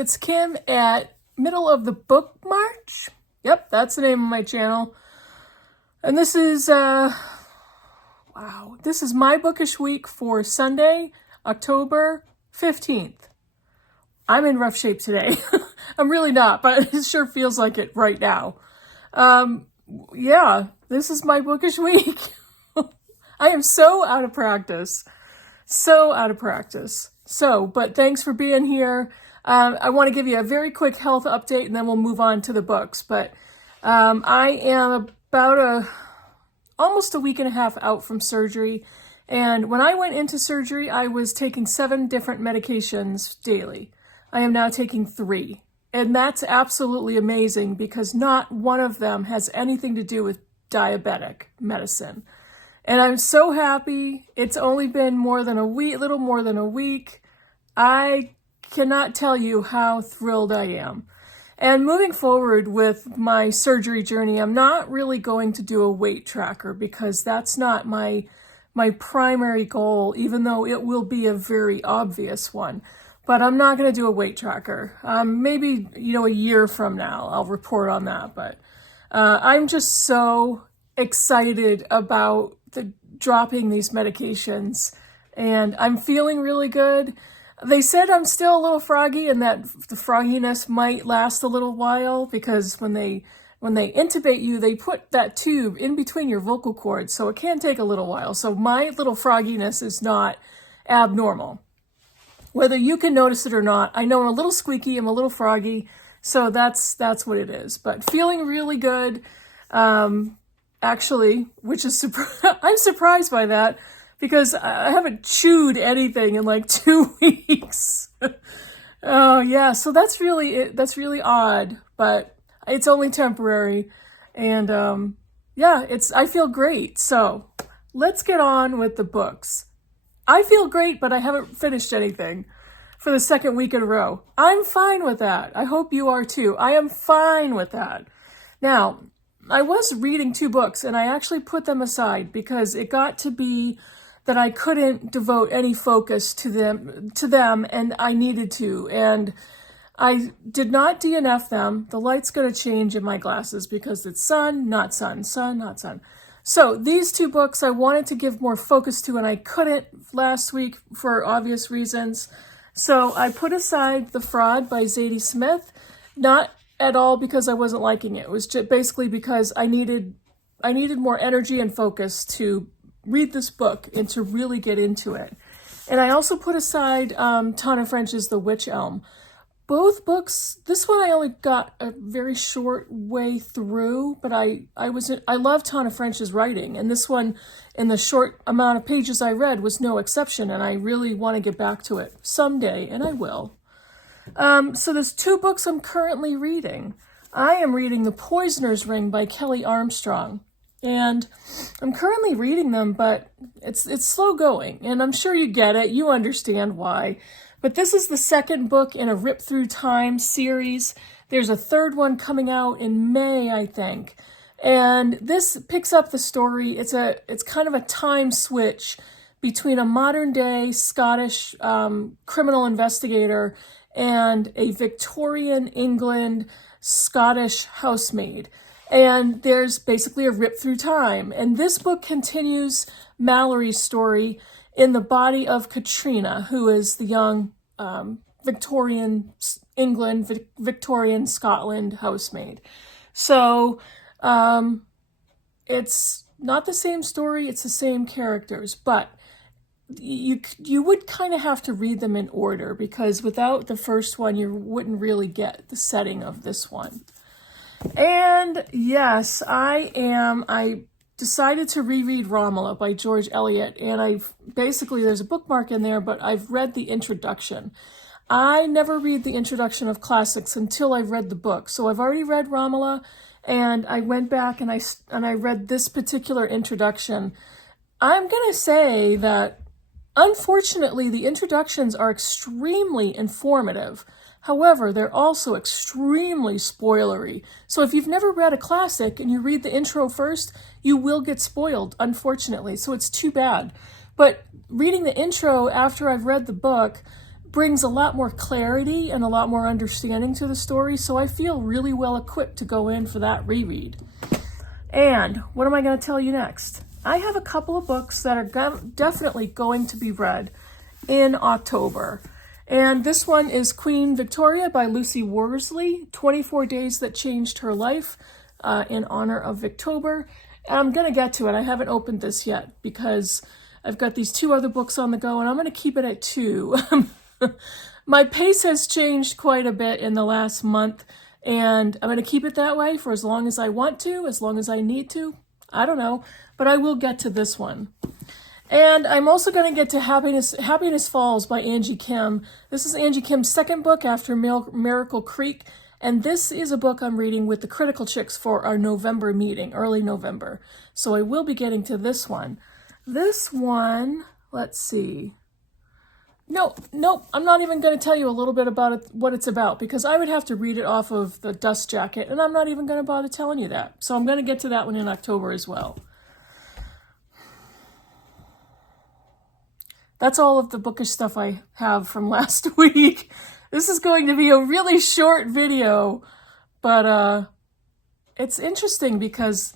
it's Kim at middleofthebookmarch. Yep, that's the name of my channel. And this is, this is my bookish week for Sunday, October 15th. I'm in rough shape today. I'm really not, but it sure feels like it right now. Yeah, this is my bookish week. I am so out of practice. But thanks for being here. I want to give you a very quick health update and then we'll move on to the books. But I am about almost a week and a half out from surgery. And when I went into surgery, I was taking 7 different medications daily. I am now taking 3. And that's absolutely amazing because not one of them has anything to do with diabetic medicine. And I'm so happy. It's only been little more than a week. I cannot tell you how thrilled I am. And moving forward with my surgery journey, I'm not really going to do a weight tracker because that's not my primary goal, even though it will be a very obvious one. But I'm not going to do a weight tracker. Maybe, a year from now, I'll report on that. But I'm just so excited about dropping these medications. And I'm feeling really good. They said I'm still a little froggy and that the frogginess might last a little while because when they intubate you, they put that tube in between your vocal cords. So it can take a little while. So my little frogginess is not abnormal. Whether you can notice it or not, I know I'm a little squeaky, I'm a little froggy. So that's what it is. But feeling really good. Actually, which is I'm surprised by that. Because I haven't chewed anything in like 2 weeks. Oh yeah, so that's really odd, but it's only temporary. And I feel great. So let's get on with the books. I feel great, but I haven't finished anything for the second week in a row. I'm fine with that. I hope you are too. I am fine with that. Now, I was reading 2 books and I actually put them aside because it got to be that I couldn't devote any focus to them, and I needed to. And I did not DNF them. The light's going to change in my glasses because it's sun, not sun, sun, not sun. So these 2 books I wanted to give more focus to, and I couldn't last week for obvious reasons. So I put aside The Fraud by Zadie Smith, not at all because I wasn't liking it. It was just basically because I needed more energy and focus to read this book and to really get into it. And I also put aside Tana French's The Witch Elm. Both books, this one I only got a very short way through, but I love Tana French's writing, and this one, in the short amount of pages I read, was no exception, and I really want to get back to it someday, and I will. So there's 2 books I'm currently reading. I am reading The Poisoner's Ring by Kelly Armstrong. And I'm currently reading them, but it's slow going. And I'm sure you get it. You understand why. But this is the second book in a Rip Through Time series. There's a 3rd one coming out in May, I think. And this picks up the story. It's kind of a time switch between a modern day Scottish criminal investigator and a Victorian England Scottish housemaid. And there's basically a rip through time. And this book continues Mallory's story in the body of Katrina, who is the young Victorian England, Victorian Scotland housemaid. So it's not the same story, it's the same characters, but you would kind of have to read them in order because without the first one, you wouldn't really get the setting of this one. And yes, I decided to reread Romola by George Eliot, and there's a bookmark in there, but I've read the introduction. I never read the introduction of classics until I've read the book. So I've already read Romola, and I went back and I read this particular introduction. I'm going to say that unfortunately, the introductions are extremely informative. However, they're also extremely spoilery. So if you've never read a classic and you read the intro first, you will get spoiled, unfortunately. So it's too bad. But reading the intro after I've read the book brings a lot more clarity and a lot more understanding to the story, so I feel really well equipped to go in for that reread. And what am I going to tell you next? I have a couple of books that are definitely going to be read in October. And this one is Queen Victoria by Lucy Worsley, 24 Days That Changed Her Life, in honor of Victober. And I'm going to get to it. I haven't opened this yet because I've got these 2 other books on the go, and I'm going to keep it at 2. My pace has changed quite a bit in the last month, and I'm going to keep it that way for as long as I want to, as long as I need to. I don't know, but I will get to this one. And I'm also going to get to Happiness Falls by Angie Kim. This is Angie Kim's second book after Miracle Creek, and this is a book I'm reading with the Critical Chicks for our November meeting, early November. So I will be getting to this one. This one, let's see. Nope, I'm not even going to tell you a little bit about it, what it's about, because I would have to read it off of the dust jacket, and I'm not even going to bother telling you that. So I'm going to get to that one in October as well. That's all of the bookish stuff I have from last week. This is going to be a really short video, but it's interesting because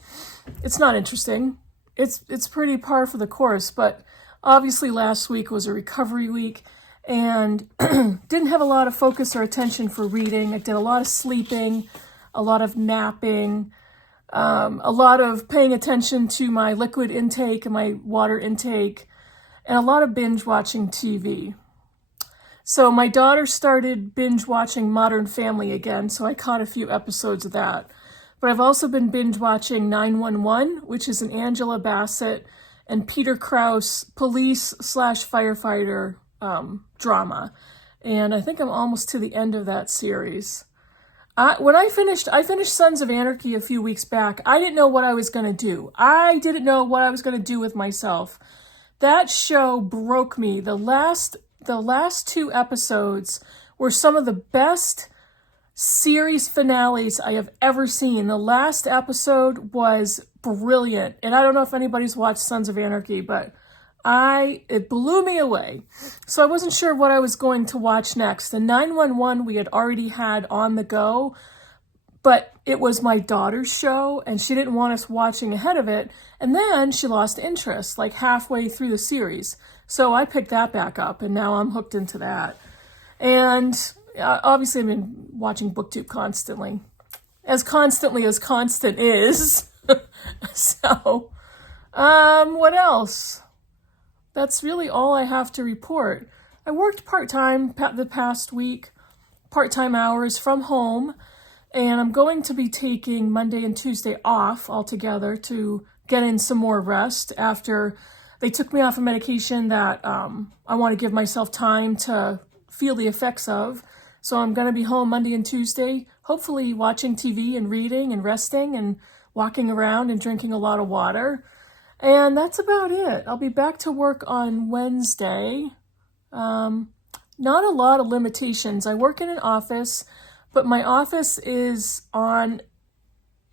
it's not interesting. It's pretty par for the course, but obviously last week was a recovery week and didn't have a lot of focus or attention for reading. I did a lot of sleeping, a lot of napping, a lot of paying attention to my liquid intake and my water intake, and a lot of binge watching TV. So my daughter started binge watching Modern Family again, so I caught a few episodes of that. But I've also been binge watching 911, which is an Angela Bassett and Peter Krause police/firefighter drama. And I think I'm almost to the end of that series. When I finished Sons of Anarchy a few weeks back, I didn't know what I was going to do. I didn't know what I was going to do with myself. That show broke me. The last 2 episodes were some of the best series finales I have ever seen. The last episode was brilliant. And I don't know if anybody's watched Sons of Anarchy, but it blew me away. So I wasn't sure what I was going to watch next. The 911 we had already had on the go, but it was my daughter's show and she didn't want us watching ahead of it. And then she lost interest like halfway through the series. So I picked that back up and now I'm hooked into that. And obviously I've been watching BookTube constantly as constant is. So, what else? That's really all I have to report. I worked part-time the past week, part-time hours from home, and I'm going to be taking Monday and Tuesday off altogether to get in some more rest after they took me off a medication that I want to give myself time to feel the effects of. So I'm going to be home Monday and Tuesday, hopefully watching TV and reading and resting and walking around and drinking a lot of water. And that's about it. I'll be back to work on Wednesday. Not a lot of limitations. I work in an office, but my office is on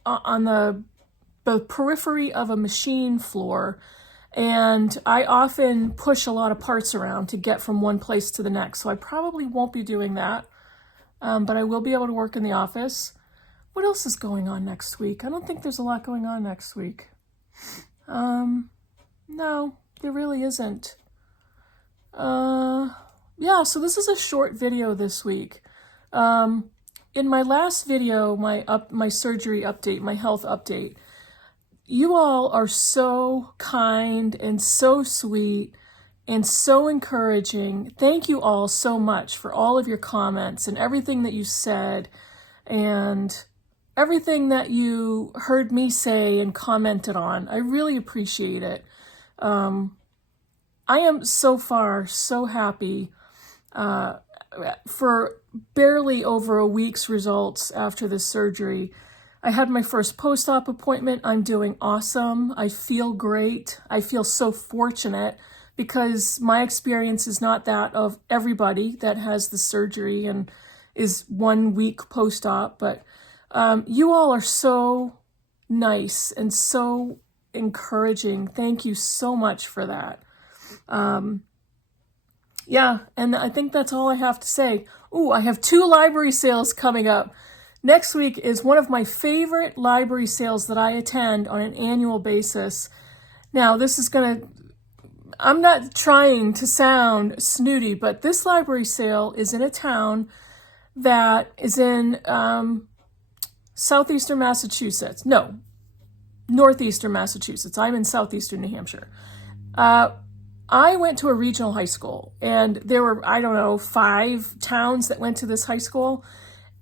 the periphery of a machine floor. And I often push a lot of parts around to get from one place to the next. So I probably won't be doing that. But I will be able to work in the office. What else is going on next week? I don't think there's a lot going on next week. No, there really isn't. Yeah, so this is a short video this week. In my last video, my surgery update, my health update, you all are so kind and so sweet and so encouraging. Thank you all so much for all of your comments and everything that you said and everything that you heard me say and commented on. I really appreciate it. I am so far so happy for barely over a week's results after this surgery. I had my first post-op appointment. I'm doing awesome. I feel great. I feel so fortunate because my experience is not that of everybody that has the surgery and is 1 week post-op, but you all are so nice and so encouraging. Thank you so much for that. Yeah, and I think that's all I have to say. Ooh, I have 2 library sales coming up. Next week is one of my favorite library sales that I attend on an annual basis. Now, I'm not trying to sound snooty, but this library sale is in a town that is in southeastern Massachusetts. No, northeastern Massachusetts. I'm in southeastern New Hampshire. I went to a regional high school, and there were, I don't know, 5 towns that went to this high school.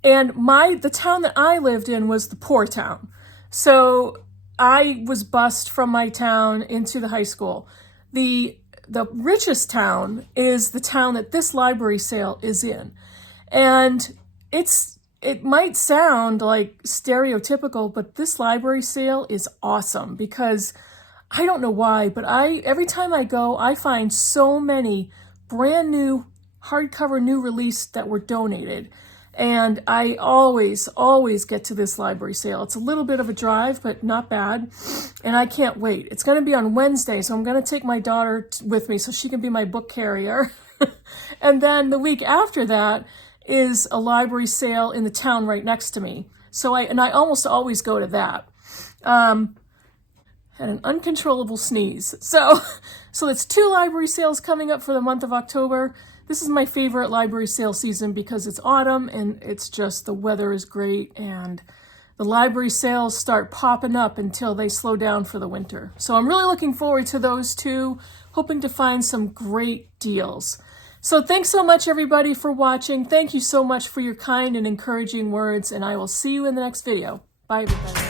And the town that I lived in was the poor town. So I was bused from my town into the high school. The richest town is the town that this library sale is in. And it might sound like stereotypical, but this library sale is awesome because I don't know why, but every time I go, I find so many brand new hardcover new release that were donated. And I always get to this library sale. It's a little bit of a drive, but not bad. And I can't wait. It's going to be on Wednesday, so I'm going to take my daughter with me so she can be my book carrier. And then the week after that is a library sale in the town right next to me. So I almost always go to that. Had an uncontrollable sneeze. So that's 2 library sales coming up for the month of October. This is my favorite library sale season because it's autumn and it's just the weather is great and the library sales start popping up until they slow down for the winter. So I'm really looking forward to those 2, hoping to find some great deals. So thanks so much everybody for watching. Thank you so much for your kind and encouraging words, and I will see you in the next video. Bye everybody.